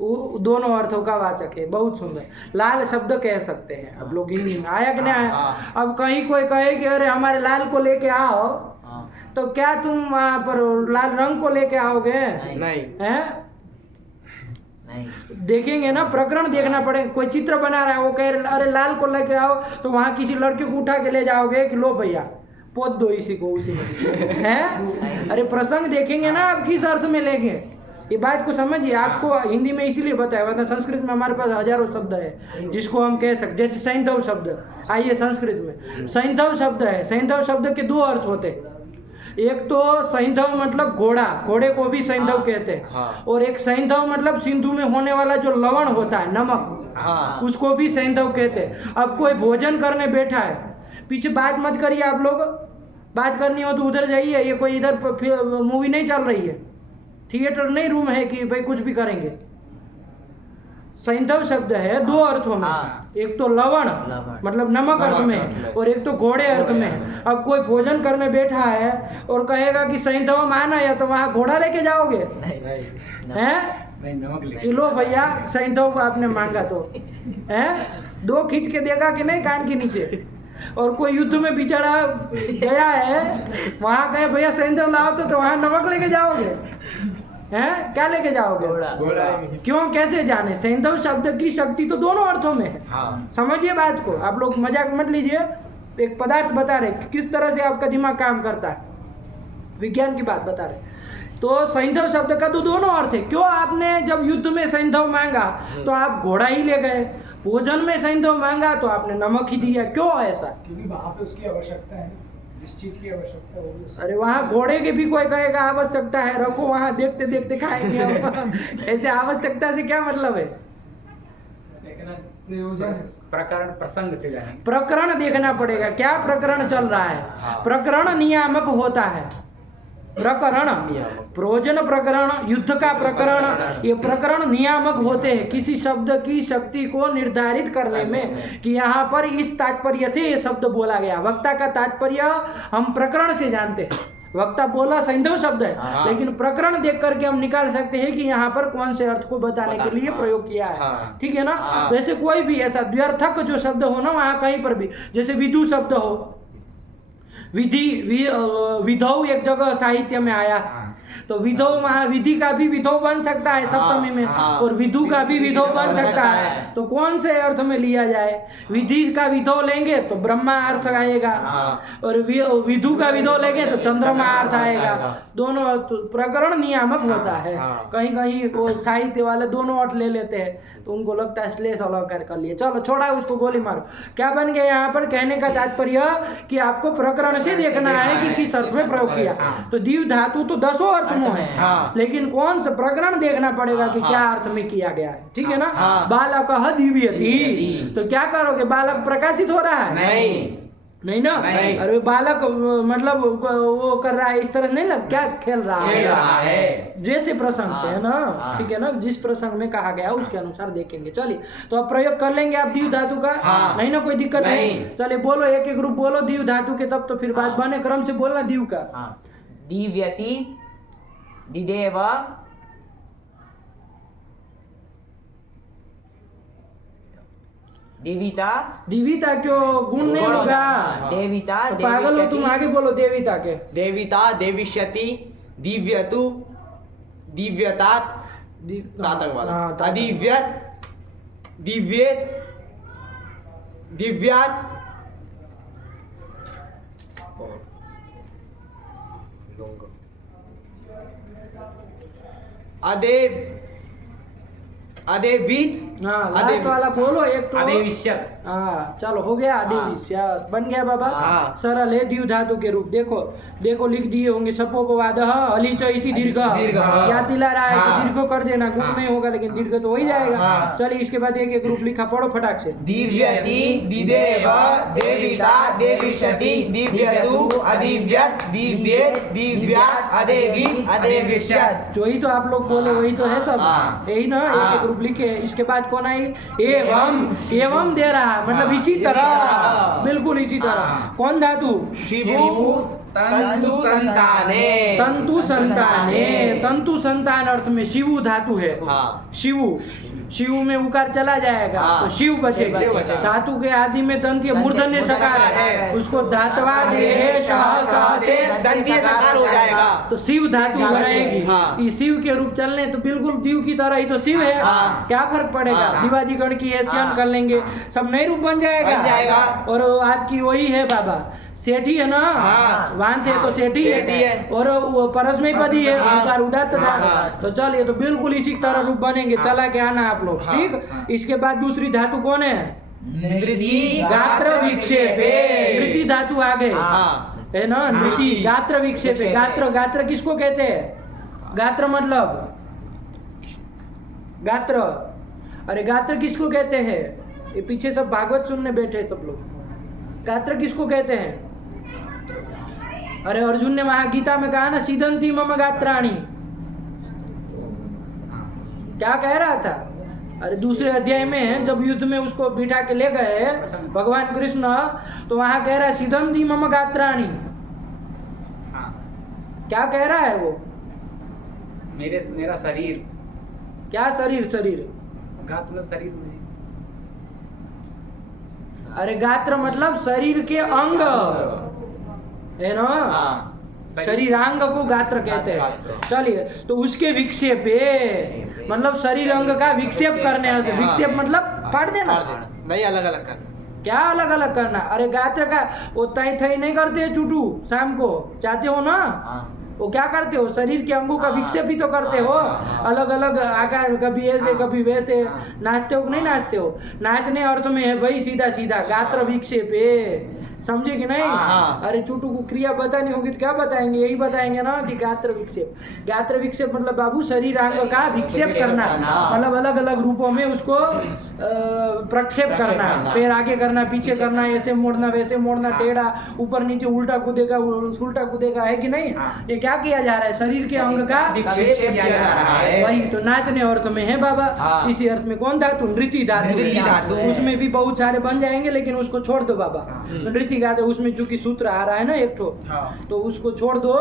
वो दोनों अर्थों का वाचक है। बहुत सुंदर, लाल शब्द कह सकते हैं अब लोग हिंदी में। आया कि नहीं आया? अब कहीं कोई कहे कि अरे हमारे लाल को लेके आओ, तो क्या तुम वहाँ पर लाल रंग को लेके आओगे? नहीं। हैं? देखेंगे ना, प्रकरण देखना पड़ेगा। कोई चित्र बना रहा है, वो कह रहे अरे लाल को लेके आओ, तो वहाँ किसी लड़के को उठा के ले जाओगे कि लो भैया पोत दो इसी को उसी में हैं? अरे प्रसंग देखेंगे ना आप किस अर्थ में लेंगे, ये बात को समझिए। आपको हिंदी में इसीलिए बताया, वरना संस्कृत में हमारे पास हजारों शब्द है जिसको हम कह सकते। जैसे सैंधव शब्द, आइए संस्कृत में सैंधव शब्द है। सैंधव शब्द के दो अर्थ होते हैं। एक तो सैंधव मतलब घोड़ा, घोड़े को भी सैंधव कहते हैं। और एक सैंधव मतलब सिंधु में होने वाला जो लवण होता है, नमक, उसको भी सैंधव कहते हैं। अब कोई भोजन करने बैठा है, पीछे बात मत करिए आप लोग, बात करनी हो तो उधर जाइए। ये कोई इधर मूवी नहीं चल रही है, थिएटर नहीं रूम है कि भाई कुछ भी करेंगे। सैंधव शब्द है दो अर्थों में, एक तो लवण मतलब नमक अर्थ में, और एक तो घोड़े अर्थ में। अब कोई भोजन करने बैठा है और कहेगा कि सैंधव माना या तो वहाँ घोड़ा लेके जाओगे हैं? कि लो भैया सैंधव आपने मांगा तो हैं, दो खींच के देगा कि नहीं कान के नीचे। और कोई युद्ध में बेचारा गया है, वहाँ कहे भैया सैंधव लाओ तो वहाँ नमक लेके जाओगे हैं? क्या लेके जाओगे? क्यों, कैसे जाने? सैंधव शब्द की शक्ति तो दोनों अर्थों में है। समझिए बात को, आप लोग मजाक मत लीजिए। एक पदार्थ बता रहे किस तरह से आपका दिमाग काम करता है, विज्ञान की बात बता रहे। तो सैंधव शब्द का तो दोनों अर्थ है। क्यों आपने जब युद्ध में सैंधव मांगा तो आप घोड़ा ही ले गए, भोजन में सैंधव मांगा तो आपने नमक ही दिया? क्यों ऐसा? क्योंकि वहाँ पे उसकी आवश्यकता है, जिस चीज की आवश्यकता है वो। अरे वहाँ घोड़े की भी कोई कहेगा आवश्यकता है, रखो वहाँ देखते देखते खाएंगे हम। ऐसे आवश्यकता से क्या मतलब है? लेकिन प्रयोजन प्रकरण प्रसंग से जाएंगे। प्रकरण देखना पड़ेगा, क्या प्रकरण चल रहा है। प्रकरण नियामक होता है, प्रकरण, प्रयोजन प्रकरण, युद्ध का प्रकरण, ये प्रकरण नियामक होते हैं किसी शब्द की शक्ति को निर्धारित करने में कि यहाँ पर इस तात्पर्य से ये शब्द बोला गया। वक्ता का तात्पर्य हम प्रकरण से जानते हैं। वक्ता बोला सैंधव शब्द है, लेकिन प्रकरण देख करके हम निकाल सकते हैं कि यहाँ पर कौन से अर्थ को बताने के लिए प्रयोग किया है। ठीक है ना। वैसे कोई भी ऐसा द्व्यर्थक जो शब्द हो ना, वहाँ कहीं पर भी, जैसे विदु शब्द हो, विधौ एक जगह साहित्य में आया, तो विधौ वहाँ विधि का भी विधौ बन सकता है सप्तमी में, और विधु का भी विधौ बन सकता है। तो कौन से अर्थ में लिया जाए? विधि का विधौ लेंगे तो ब्रह्मा अर्थ आएगा, और विधु का विधौ लेंगे तो चंद्रमा अर्थ आएगा। दोनों प्रकरण नियामक होता है। कहीं कहीं वो साहित्य वाले दोनों अर्थ ले लेते हैं, तो उनको लगता है श्लेष अलंकार कर लिए, चलो छोड़ा उसको, गोली मारो। क्या बन गया यहाँ पर? कहने का तात्पर्य कि आपको प्रकरण से देखना है कि किस अर्थ में प्रयोग किया। तो दीव धातु तो 10 अर्थ में है, लेकिन कौन सा प्रकरण देखना पड़ेगा कि क्या अर्थ में किया गया है। ठीक है ना। बालक दिव्यति, तो क्या करोगे? बालक प्रकाशित हो रहा है? नहीं ना। अरे बालक मतलब वो कर रहा है, इस तरह नहीं लग, क्या खेल रहा है जैसे प्रसंग से, है ना। ठीक है ना। जिस प्रसंग में कहा गया उसके अनुसार देखेंगे। चलिए, तो अब प्रयोग कर लेंगे आप दीव धातु का। नहीं ना, कोई दिक्कत नहीं। चलिए बोलो, एक एक ग्रुप बोलो दीव धातु के, तब तो फिर बात बने। क्रम से बोलना दीव का। दिव्यति, दिदेव, देविता। दिविता क्यों? गुण नहीं होगा। देविता, तो पागल हो तुम, आगे बोलो देविता के। देविता, देविष्यति, दिव्यतु, दिव्यतात, तातक वाला, अदिव्यत, दिव्येत, दिव्यात, अदेव, अदेवित, लास्ट वाला बोलो एक तो। अदेविष्यत। चलो हो गया। अदेविष्यत बन गया बाबा। सरल है दीव धातु के रूप। देखो देखो लिख दिए होंगे, सपोपवाद हलिच इति दीर्घ, याद दिला रहा है कि दीर्घ कर देना, गुण नहीं होगा लेकिन दीर्घ तो हो ही जाएगा। चलिए इसके बाद एक एक रूप लिखा, पढ़ो फटाक से। दिव्यति, दिदेव, देविता, देविष्यति, दिव्यतु, अदिव्यत, दिव्येत, दिव्यात, अदेवित, अदेविष्यत। जो ही तो आप लोग बोले वही तो है सब, यही ना। एक एक रूप लिखे। इसके बाद कौन आई? एवं। एवं दे रहा, मतलब इसी तरह, बिल्कुल इसी तरह। कौन धातु? शिवु, तंतु संताने। तंतु संताने, तंतु संतान अर्थ में शिवु धातु है। शिवु, शिवु में उकार चला जाएगा तो शिव बचेगा। धातु के आदि में दंत्य मूर्धन्य सकार है, उसको धातवा देह सह से दंत्य सकार हो जाएगा, तो शिव धातु बनाएगी। इस शिव के रूप चलने तो बिल्कुल दीव की तरह ही तो शिव है। क्या फर्क पड़ेगा? दिवादिगण की हैसियत कर लेंगे, सब नए रूप बन जाएगा। और आपकी वही है बाबा, सेठी है ना, वांत है तो सेठी है, और वो परस्मय पदी है, उकार उदात्त था। तो चलिए, तो बिल्कुल इसी तरह रूप बनेंगे। चला के आना आप लोग, ठीक। इसके बाद दूसरी धातु कौन है? नृति, गात्र विक्षेपे। नृति धातु आ गए, है ना। नृति, गात्र विक्षेपे। गात्र, गात्र किसको कहते हैं? गात्र मतलब गात्र, अरे गात्र किसको कहते हैं? ये पीछे सब भागवत सुनने बैठे सब लोग। गात्र किसको कहते हैं? अरे अर्जुन ने वहां गीता में कहा ना, सीदंती मम गात्राणी। क्या कह रहा था? अरे दूसरे अध्याय में जब युद्ध में उसको बिठा के ले गए भगवान कृष्ण, तो वहां कह रहा है सीदंती मम गात्राणी। क्या कह रहा है वो? मेरा शरीर। क्या शरीर? शरीर, गात्र मतलब शरीर मुझे। अरे गात्र मतलब शरीर के अंग, है ना। शरीरांग को गात्र कहते हैं। चलिए, तो उसके विक्षेप मतलब शरीर अंग का विक्षेप करने। विक्षेप मतलब फाड़ देना, नहीं अलग अलग करना। क्या अलग अलग करना? अरे गात्र का वो तय थई नहीं करते चुटू शाम को, चाहते हो ना, वो क्या करते हो? शरीर के अंगों का विक्षेप ही तो करते हो, अलग अलग आकार, कभी ऐसे कभी वैसे। नाचते हो कि नहीं नाचते हो? नाचने अर्थ में है भाई सीधा सीधा गात्र विक्षेप। समझे कि नहीं? हाँ। अरे चूटू को क्रिया बतानी होगी तो क्या बताएंगे? यही बताएंगे ना कि गात्र विक्षेप। गात्र विक्षेप मतलब बाबू शरीरांग का विक्षेप करना, मतलब अलग अलग रूपों में उसको प्रक्षेप करना। पैर आगे करना, पीछे करना, ऐसे मोड़ना, वैसे मोड़ना, टेढ़ा, ऊपर नीचे, उल्टा कूदेगा, उल्टा कूदेगा, है कि नहीं? ये क्या किया जा रहा है? शरीर के अंग का विक्षेप किया जा रहा है। वही तो नाचने अर्थ में है बाबा। इसी अर्थ में कौन धातु? नृति धातु। नृति धातु। उसमें भी बहुत सारे बन जाएंगे, लेकिन उसको छोड़ दो बाबा। नृति धातु उसमें चूंकि सूत्र आ रहा है ना एक ठो, तो उसको छोड़ दो।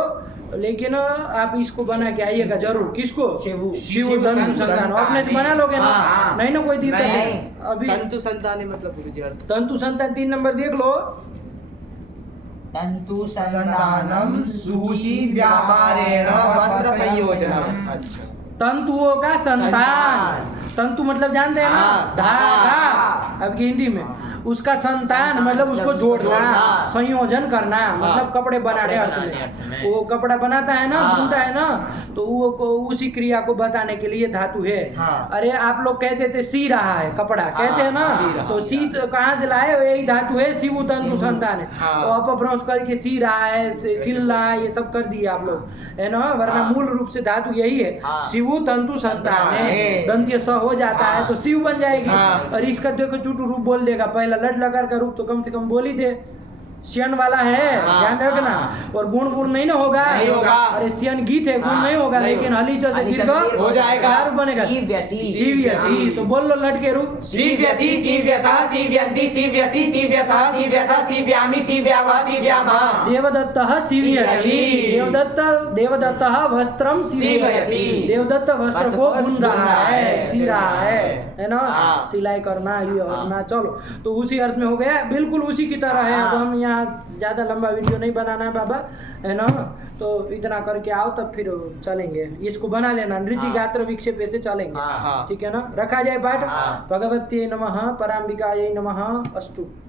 लेकिन आप इसको बना के आइएगा जरूर। किसको? शिव तंतु संतान। अपने से बना लोगे ना? नहीं ना कोई दिक्कत नहीं। अभी तंतु संतान मतलब गुरुजी अर्थ। तंतु संतान 3 नंबर देख लो। तंतु संतानम सूचि व्यापारेण वस्त्र संयोजनम। अच्छा। तंतुओं का संतान। तंतु मतलब जानते हैं ना? हाँ, धागा। अब की हिंदी में उसका संतान मतलब उसको जोड़ना, संयोजन करना, मतलब कपड़े बनाने अर्थ में। वो कपड़ा बनाता है ना, बुनता है ना, तो वो उसी क्रिया को बताने के लिए धातु है। अरे आप लोग कहते थे सी रहा है कपड़ा, कहते हैं ना, तो सी कहाँ से लाए? यही धातु है, शिव तंतु संतान है। वो अपभ्रंश करके सी रहा है, सिल रहा है, ये सब कर दिए आप लोग, है ना? वरना मूल रूप से धातु यही है, शिव तंतु संतान है। दंत्य स हो जाता है तो शिव बन जाएगी। और इसका देखो चूटू रूप बोल देगा, पहला लट लकार का रूप तो कम से कम बोल ही दे। सियन वाला है, ध्यान रखना। और गुण गुण नहीं ना होगा, नहीं होगा। अरे सियन गीत है, गुण नहीं होगा, लेकिन हली से दीर्घ हो जाएगा, क्या रूप बनेगा? शिव्यति। तो बोल लो लट के रूप। शिव्यति, शिव्यतः, शिव्यन्ति, शिव्यसि, शिव्यसः, शिव्यतः, शिव्यामि, शिव्यावः, शिव्यामः। देवदत्तः शिव्यति। देवदत्तः वस्त्रम शिव्यति। देवदत्त वस्त्र को बुन रहा है, सी रहा है ना? सिलाई करना, ये करना। चलो, तो उसी अर्थ में हो गया, बिल्कुल उसी की तरह है। अब हम यहाँ ज्यादा लंबा वीडियो नहीं बनाना है बाबा, है ना? तो इतना करके आओ, तब फिर चलेंगे। इसको बना लेना, नृत्य गात्र विक्षेप ऐसे चलेंगे। ठीक है ना? रखा जाए पाठ। भगवत्यै नमः, पराम्बिकायै नमः। अस्तु।